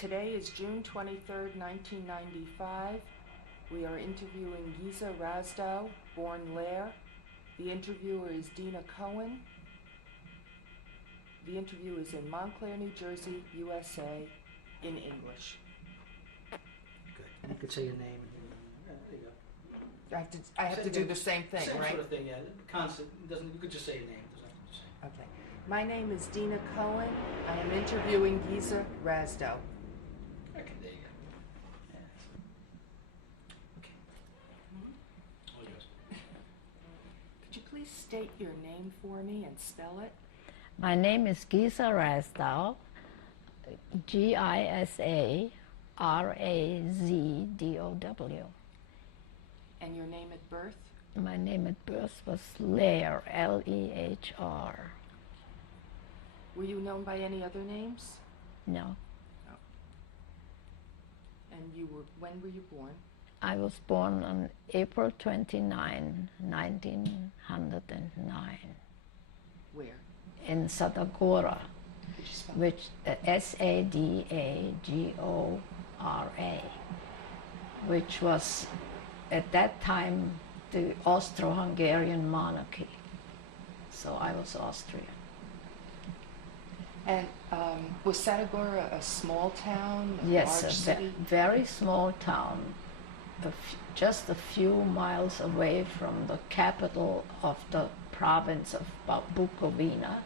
Today is June 23rd, 1995. We are interviewing Gisa Razdow, born Lair. The interviewer is Dina Cohen. The interview is in Montclair, New Jersey, USA, in English. Good. You could say your name. There you go. I have to do the same thing, Same right? sort of thing, yeah. Constant. Doesn't. You could just say your name. Doesn't have to just say. Okay. My name is Dina Cohen. I am interviewing Gisa Razdow. Okay, there you go. Yeah. Okay. All yours. Could you please state your name for me and spell it? My name is Gisa Razdow, Gisarazdw. And your name at birth? My name at birth was Lehr, L-E-H-R. Were you known by any other names? No, And when were you born? I was born on April 29, 1909, Where? in Sadagora, Could you spell which S-A-D-A-G-O-R-A, which was at that time the Austro-Hungarian monarchy. So I was Austrian. And was Sadagora a small town, a Yes, large a city? very small town, just a few miles away from the capital of the province of Bukovina,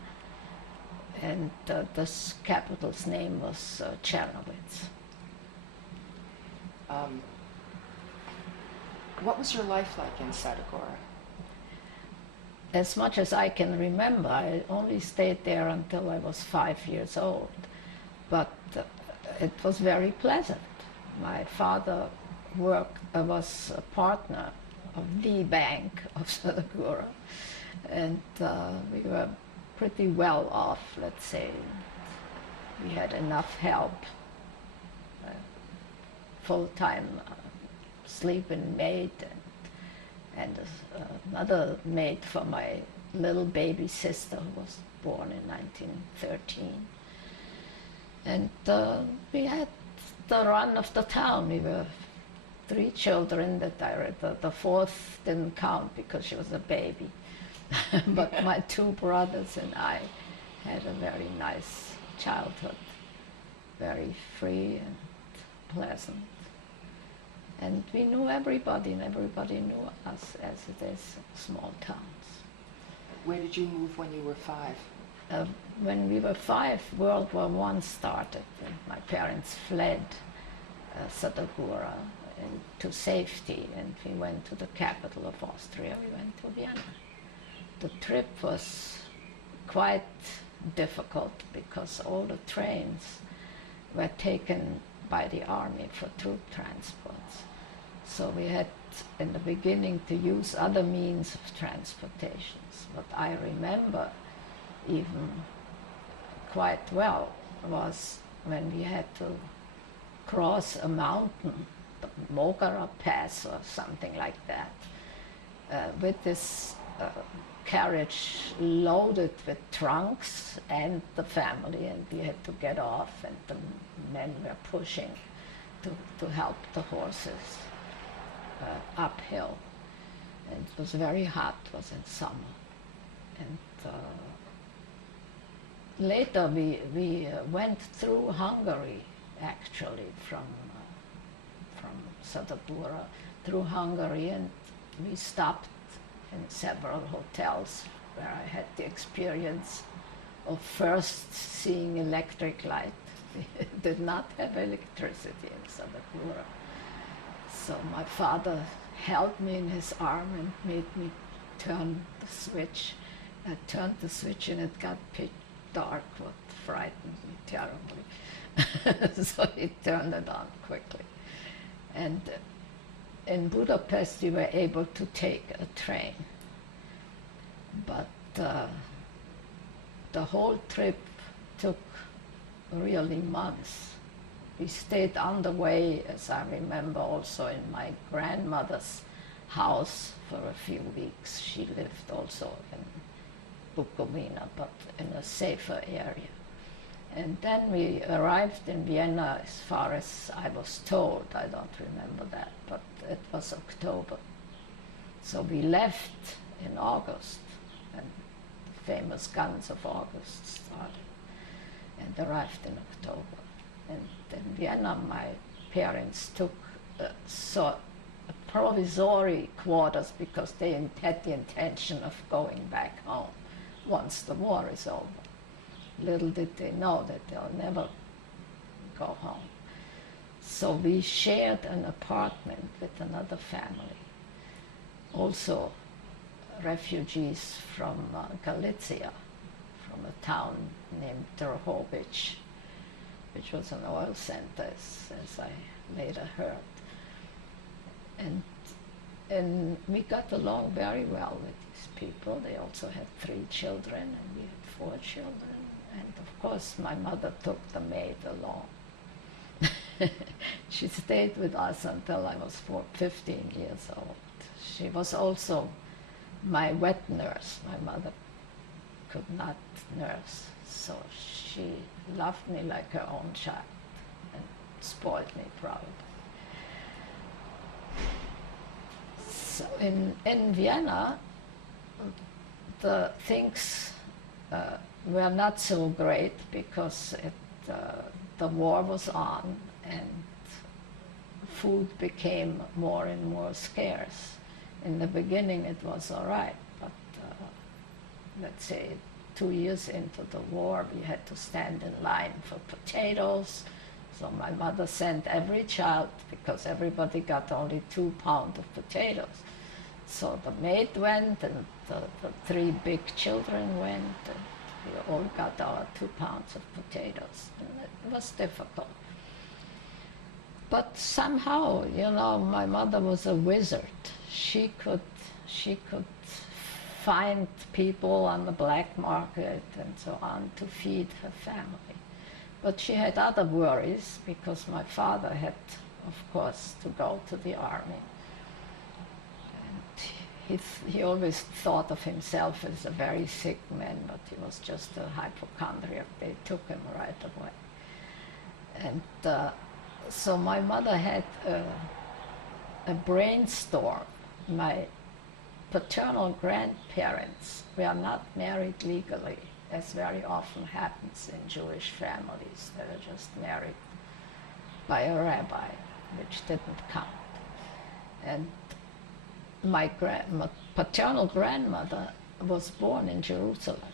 and the capital's name was Czernowitz. What was your life like in Sadagora? As much as I can remember, I only stayed there until I was 5 years old, but it was very pleasant. My father was a partner of the Bank of Sadagora, and we were pretty well off, let's say. We had enough help, full-time sleeping maid, and another maid for my little baby sister who was born in 1913. And we had the run of the town. We were 3 children that the fourth didn't count because she was a baby. But my 2 brothers and I had a very nice childhood, very free and pleasant. And we knew everybody, and everybody knew us, as it is small towns. Where did you move when you were 5? When we were 5, World War I started, and my parents fled Sadagora to safety, and we went to the capital of Austria. We went to Vienna. The trip was quite difficult because all the trains were taken by the army for troop transports. So we had, in the beginning, to use other means of transportations. What I remember even quite well was when we had to cross a mountain, the Mogara Pass or something like that, with this carriage loaded with trunks and the family, and we had to get off, and the men were pushing to help the horses uphill. And it was very hot, it was in summer. And later we went through Hungary, actually, from Sadagora through Hungary, and we stopped in several hotels where I had the experience of first seeing electric light. We did not have electricity in Sadagora. So my father held me in his arm and made me turn the switch. I turned the switch and it got pitch dark, what frightened me terribly. So he turned it on quickly. And in Budapest we were able to take a train. But the whole trip took really months. We stayed on the way, as I remember, also in my grandmother's house for a few weeks. She lived also in Bukovina, but in a safer area. And then we arrived in Vienna as far as I was told. I don't remember that, but it was October. So we left in August, and the famous Guns of August started, and arrived in October. And in Vienna, my parents took provisory quarters because they had the intention of going back home once the war is over. Little did they know that they'll never go home. So we shared an apartment with another family, also refugees from Galicia, from a town named Drohobych, which was an oil center, as I later heard. And we got along very well with these people. They also had 3 children, and we had 4 children. And of course, my mother took the maid along. She stayed with us until I was 15 years old. She was also my wet nurse. My mother could not nurse, so she loved me like her own child and spoiled me proud. So in Vienna, the things were not so great because the war was on and food became more and more scarce. In the beginning it was all right, but let's say 2 years into the war we had to stand in line for potatoes. So my mother sent every child, because everybody got only 2 pounds of potatoes. So the maid went, and the 3 big children went, and we all got our 2 pounds of potatoes. And it was difficult. But somehow, my mother was a wizard. She could find people on the black market and so on to feed her family. But she had other worries, because my father had, of course, to go to the army. And he always thought of himself as a very sick man, but he was just a hypochondriac. They took him right away. And so my mother had a brainstorm. My paternal grandparents were not married legally, as very often happens in Jewish families. They were just married by a rabbi, which didn't count. And my paternal grandmother was born in Jerusalem.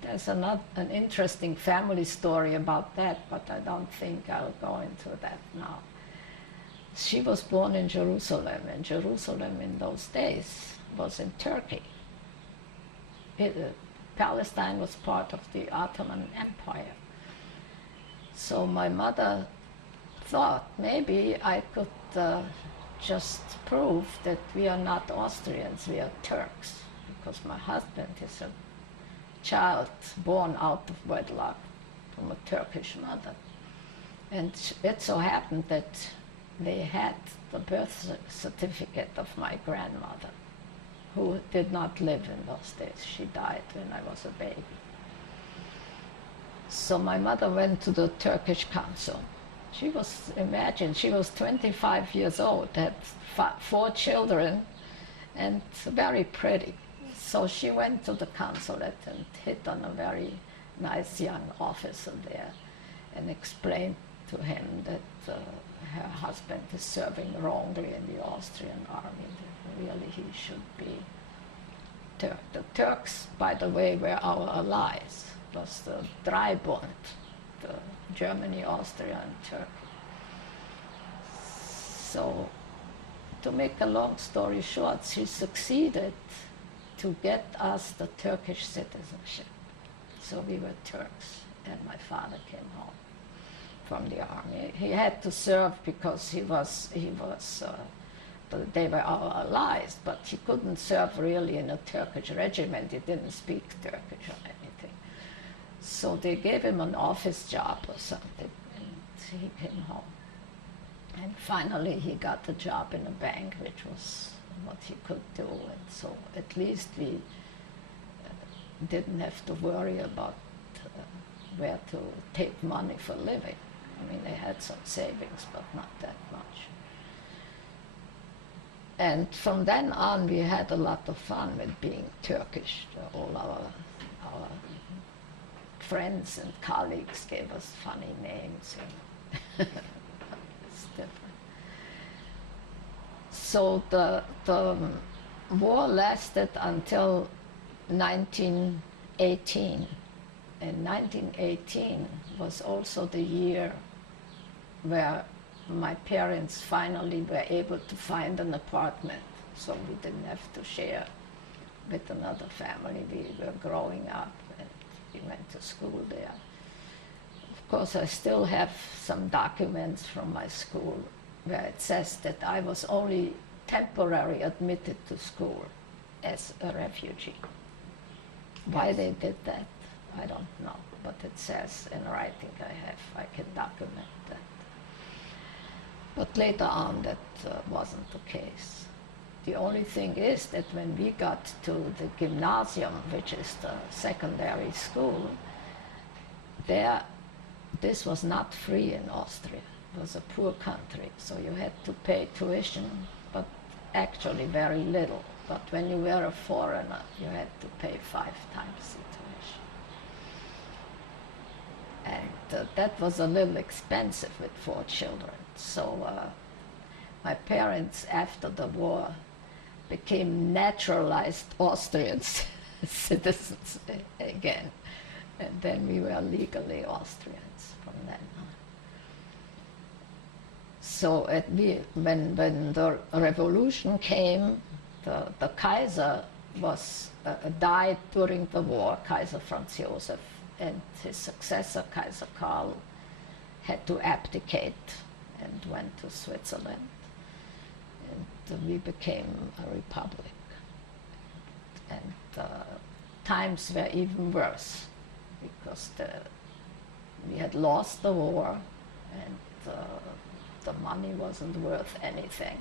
There's an interesting family story about that, but I don't think I'll go into that now. She was born in Jerusalem, and Jerusalem in those days was in Turkey. Palestine was part of the Ottoman Empire. So my mother thought maybe I could just prove that we are not Austrians, we are Turks, because my husband is a child born out of wedlock from a Turkish mother. And it so happened that they had the birth certificate of my grandmother, who did not live in those days. She died when I was a baby. So my mother went to the Turkish consul. She was 25 years old, had 4 children, and very pretty. So she went to the consulate and hit on a very nice young officer there and explained to him that her husband is serving wrongly in the Austrian army, that really he should be Turk. The Turks, by the way, were our allies. It was the Dreibund, the Germany, Austria, and Turkey. So, to make a long story short, she succeeded to get us the Turkish citizenship. So we were Turks, and my father came home from the army. He had to serve because they were our allies, but he couldn't serve really in a Turkish regiment. He didn't speak Turkish or anything. So they gave him an office job or something, and he came home. And finally he got a job in a bank, which was what he could do, and so at least we didn't have to worry about where to take money for living. I mean, they had some savings, but not that much. And from then on, we had a lot of fun with being Turkish. All our friends and colleagues gave us funny names. It's different. So the war lasted until 1918. And 1918 was also the year where my parents finally were able to find an apartment, so we didn't have to share with another family. We were growing up and we went to school there. Of course, I still have some documents from my school where it says that I was only temporarily admitted to school as a refugee. Why they did that, I don't know, but it says in writing I can document that. But later on, that wasn't the case. The only thing is that when we got to the gymnasium, which is the secondary school, this was not free in Austria. It was a poor country, so you had to pay tuition, but actually very little. But when you were a foreigner, you had to pay 5 times the tuition. And that was a little expensive with 4 children. So my parents, after the war, became naturalized Austrian citizens again. And then we were legally Austrians from then on. So when the revolution came, the Kaiser died during the war, Kaiser Franz Josef, and his successor, Kaiser Karl, had to abdicate and went to Switzerland. And we became a republic. And times were even worse because we had lost the war and the money wasn't worth anything.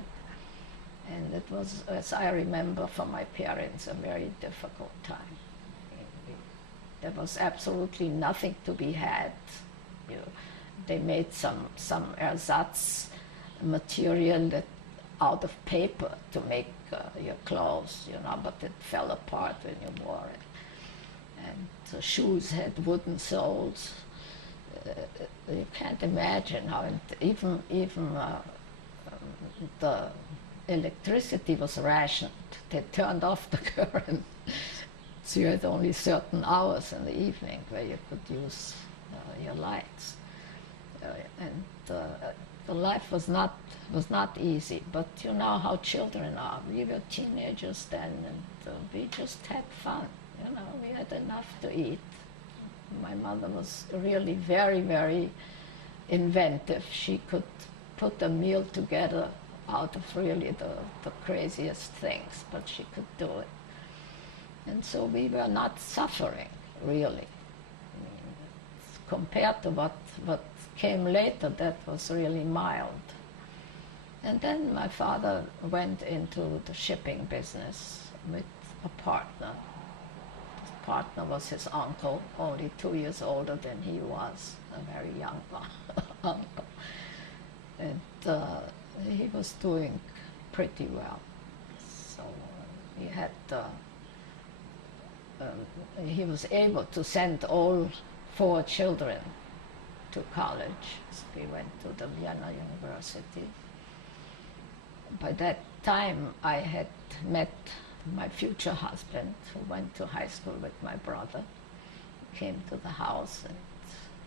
And it was, as I remember from my parents, a very difficult time. There was absolutely nothing to be had. They made some ersatz material out of paper to make your clothes, but it fell apart when you wore it. And the shoes had wooden soles. You can't imagine how even the electricity was rationed. They turned off the current. So you had only certain hours in the evening where you could use your lights. And the life was not easy, but you know how children are. We were teenagers then, and we just had fun. We had enough to eat. My mother was really very, very inventive. She could put a meal together out of really the craziest things, but she could do it. And so we were not suffering, really. Compared to what came later, that was really mild. And then my father went into the shipping business with a partner. His partner was his uncle, only 2 years older than he was, a very young uncle. And he was doing pretty well. So he was able to send all 4 children to college. So we went to the Vienna University. By that time, I had met my future husband, who went to high school with my brother. He came to the house, and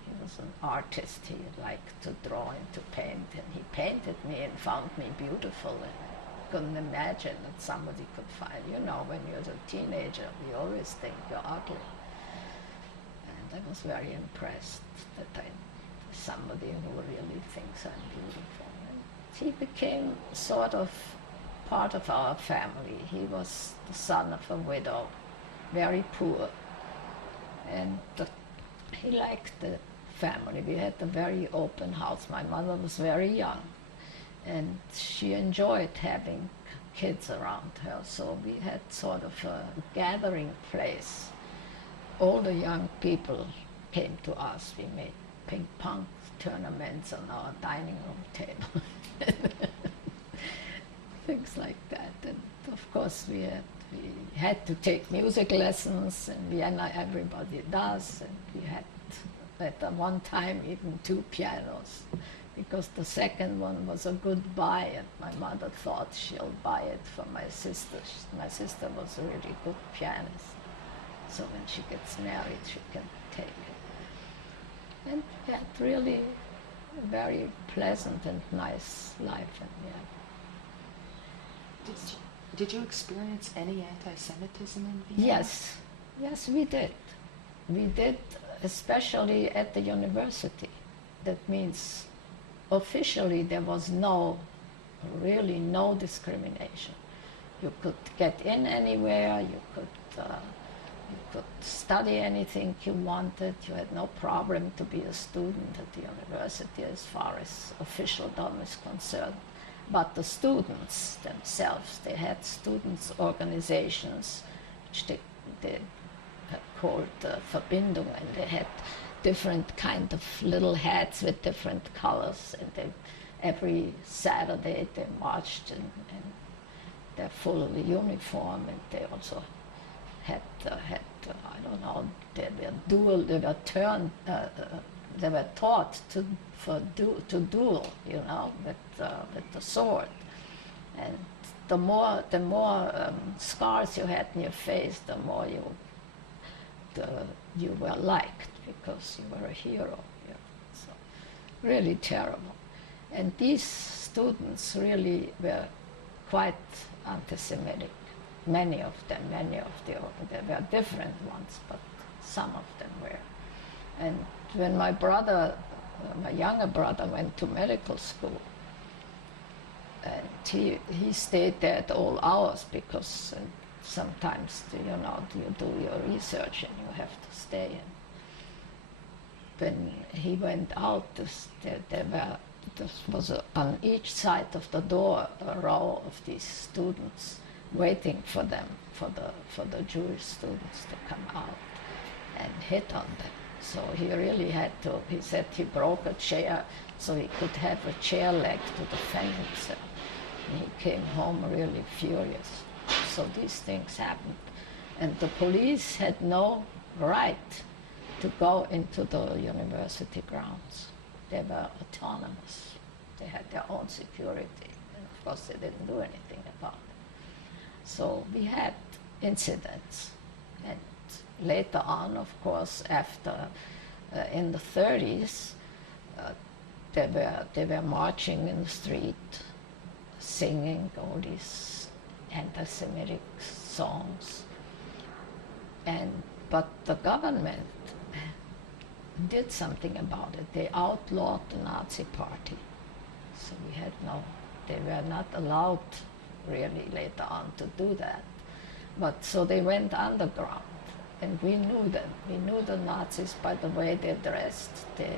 he was an artist. He liked to draw and to paint, and he painted me and found me beautiful. And I couldn't imagine that somebody could find, when you're a teenager, you always think you're ugly. And I was very impressed that somebody who really thinks I'm beautiful. And he became sort of part of our family. He was the son of a widow, very poor. And he liked the family. We had a very open house. My mother was very young, and she enjoyed having kids around her. So we had sort of a gathering place. All the young people came to us. We made ping pong tournaments on our dining room table. Things like that. And of course we had to take music lessons. In Vienna everybody does, and we had at one time even 2 pianos, because the second one was a good buy, and my mother thought she'll buy it for my sister. My sister was a really good pianist, so when she gets married she can take it. And we had really a very pleasant and nice life in Vienna. Did you experience any anti-Semitism in Vienna? Yes, we did. We did, especially at the university. That means officially there was really no discrimination. You could get in anywhere, you could study anything you wanted. You had no problem to be a student at the university as far as officialdom is concerned. But the students themselves, they had students' organizations, which they called Verbindung, and they had different kind of little hats with different colors, and every Saturday they marched in their full uniform, and they also had I don't know, they were taught to duel, you know, with the sword. And the more scars you had in your face, the more you were liked, because you were a hero. You know. So really terrible. And these students really were quite anti-Semitic. Many of them, there were different ones, but some of them were. And when my younger brother went to medical school, and he stayed there at all hours, because sometimes you do your research and you have to stay. And when he went out, there was on each side of the door a row of these students waiting for them, for the Jewish students to come out and hit on them. So he really had to, he said he broke a chair so he could have a chair leg to defend himself. And he came home really furious. So these things happened. And the police had no right to go into the university grounds. They were autonomous. They had their own security. And of course they didn't do anything about it. So we had incidents. And later on, of course, after in the 30s, they were marching in the street, singing all these anti-Semitic songs. But the government did something about it. They outlawed the Nazi Party. So they were not allowed really later on to do that. But so they went underground. And we knew them. We knew the Nazis by the way they dressed. They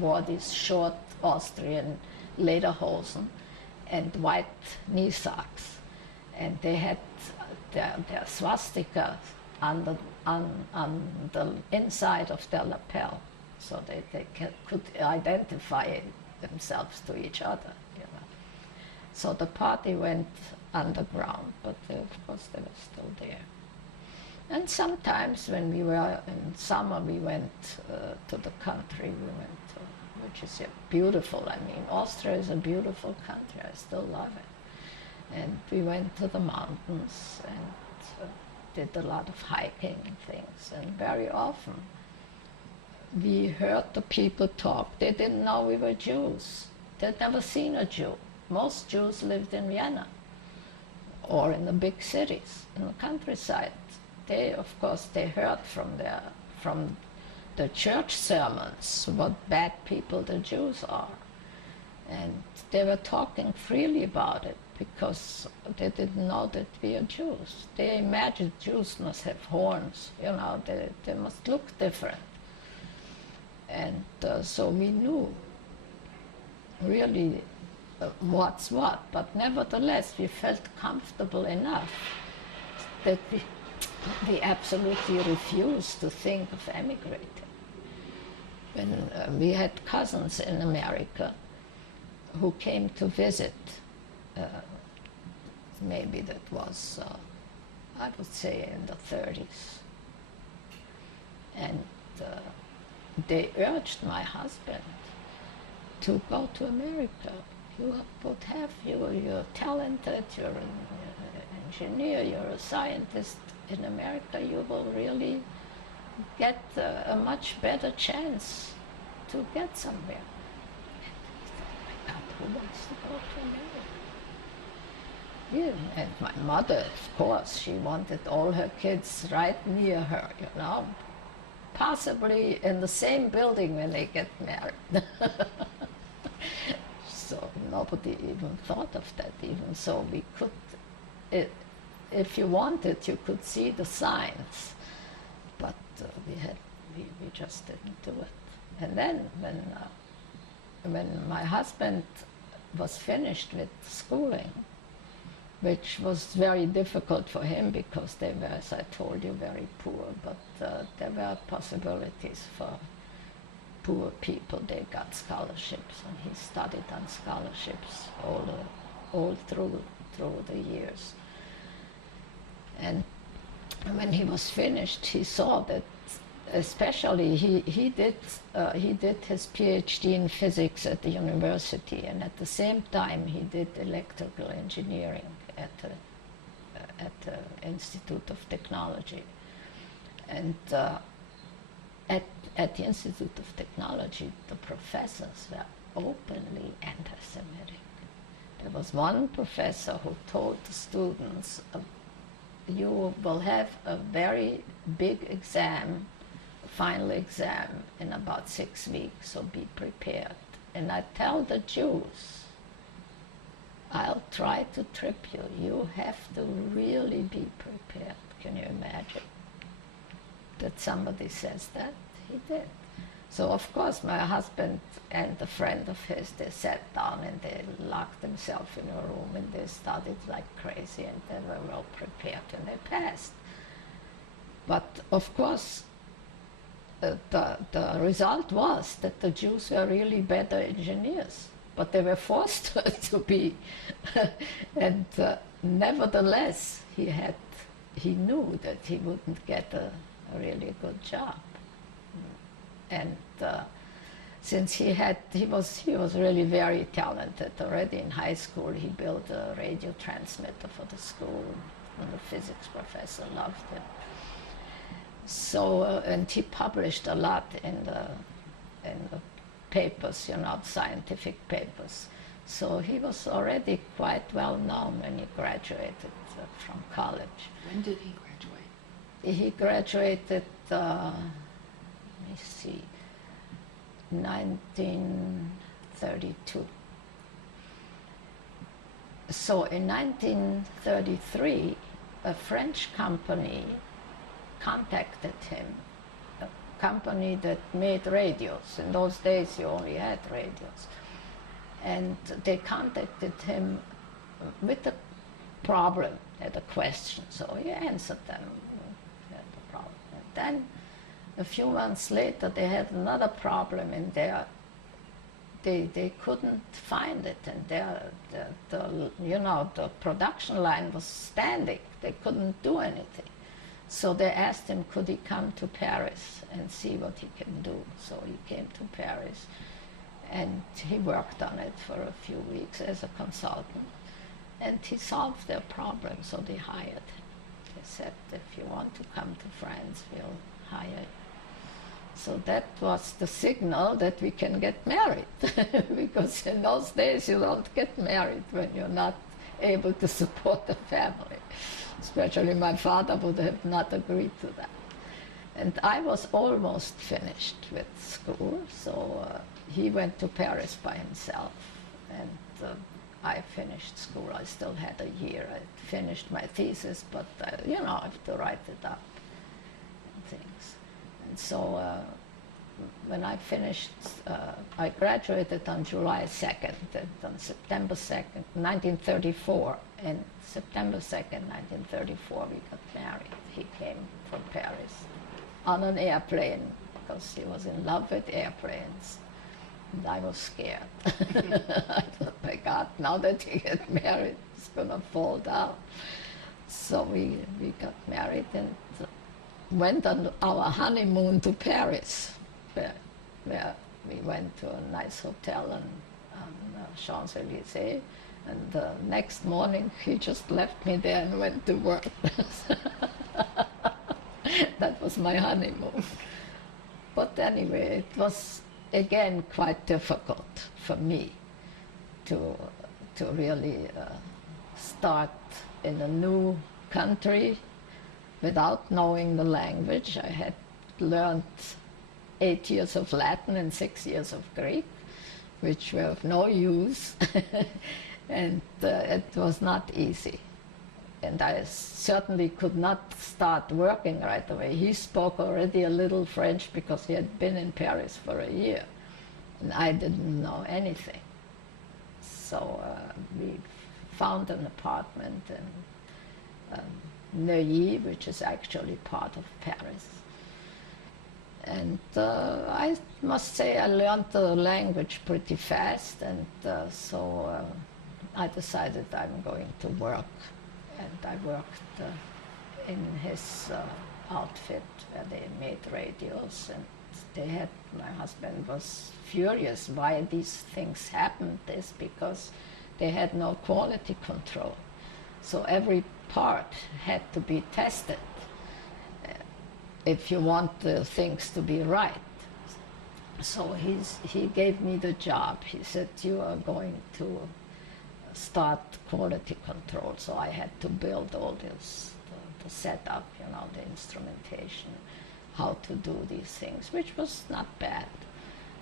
wore these short Austrian lederhosen and white knee socks. And they had their swastika on the inside of their lapel, so they could identify themselves to each other. You know. So the party went underground, but of course they were still there. And sometimes when we were in summer, we went to the country. Which is beautiful. I mean, Austria is a beautiful country. I still love it. And we went to the mountains and did a lot of hiking and things. And very often we heard the people talk. They didn't know we were Jews. They'd never seen a Jew. Most Jews lived in Vienna or in the big cities, in the countryside. They, of course, they heard from the church sermons what bad people the Jews are. And they were talking freely about it because they didn't know that we are Jews. They imagined Jews must have horns, they must look different. And so we knew really what's what, but nevertheless we felt comfortable enough that we absolutely refused to think of emigrating. when we had cousins in America who came to visit. Maybe that was, I would say, in the 30s. And they urged my husband to go to America. You would have, you're talented, you're an engineer, you're a scientist. In America, you will really get a much better chance to get somewhere. And I thought, my God, who wants to go to America? Yeah, and my mother, of course, she wanted all her kids right near her, you know, possibly in the same building when they get married. So nobody even thought of that. Even so, we could, if you wanted, you could see the signs, but we just didn't do it. And then when my husband was finished with schooling, which was very difficult for him because they were, as I told you, very poor, but there were possibilities for poor people. They got scholarships, and he studied on scholarships all through the years. And when he was finished, he saw that, especially he did his PhD in physics at the university, and at the same time he did electrical engineering at the Institute of Technology. And at the Institute of Technology, the professors were openly anti-Semitic. There was one professor who told the students, you will have a very big exam, final exam, in about 6 weeks, so be prepared. And I tell the Jews, I'll try to trip you. You have to really be prepared. Can you imagine that somebody says that? He did. So of course my husband and a friend of his, they sat down and they locked themselves in a room and they studied like crazy, and they were well prepared and they passed. But of course the result was that the Jews were really better engineers, but they were forced to be. And nevertheless he knew that he wouldn't get a really good job. And since he was really very talented already in high school, he built a radio transmitter for the school, and the physics professor loved him. So, and he published a lot in the papers, you know, scientific papers. So he was already quite well known when he graduated from college. When did he graduate? He graduated, let me see, 1932. So in 1933, a French company contacted him, a company that made radios. In those days you only had radios. And they contacted him with a problem, had a question. So he answered them, he had a problem. And then a few months later they had another problem, and they couldn't find it, and the production line was standing. They couldn't do anything. So they asked him, could he come to Paris and see what he can do? So he came to Paris, and he worked on it for a few weeks as a consultant, and he solved their problem, so they hired him. They said, if you want to come to France, we'll hire you. So that was the signal that we can get married, because in those days you don't get married when you're not able to support the family. Especially my father would have not agreed to that. And I was almost finished with school, so he went to Paris by himself, and I finished school. I still had a year. I finished my thesis, but I have to write it up and things. And so when I finished, I graduated on July 2nd, and on September 2nd, 1934, and September 2nd, 1934, we got married. He came from Paris on an airplane because he was in love with airplanes. And I was scared. I thought, my God, now that he get married, it's gonna fall down. So we got married and went on our honeymoon to Paris, where we went to a nice hotel on Champs-Élysées. And the next morning, he just left me there and went to work. That was my honeymoon. But anyway, it was again quite difficult for me to really start in a new country without knowing the language. I had learned 8 years of Latin and 6 years of Greek, which were of no use. And it was not easy. And I certainly could not start working right away. He spoke already a little French because he had been in Paris for a year, and I didn't know anything. So we found an apartment in Neuilly, which is actually part of Paris. And I must say I learned the language pretty fast, and so I decided I'm going to work. And I worked in his outfit where they made radios, and my husband was furious why these things happened. This because they had no quality control. So every part had to be tested if you want the things to be right. So he gave me the job. He said, you are going to start quality control. So I had to build all this, the setup, the instrumentation, how to do these things, which was not bad.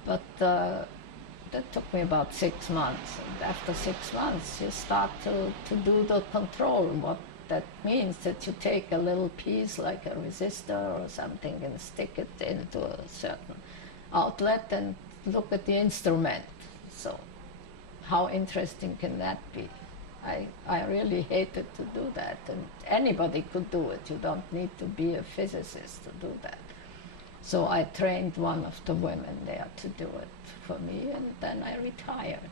But that took me about 6 months. And after 6 months, you start to do the control. What that means that you take a little piece like a resistor or something and stick it into a certain outlet and look at the instrument. So how interesting can that be? I really hated to do that, and anybody could do it. You don't need to be a physicist to do that. So I trained one of the women there to do it for me, and then I retired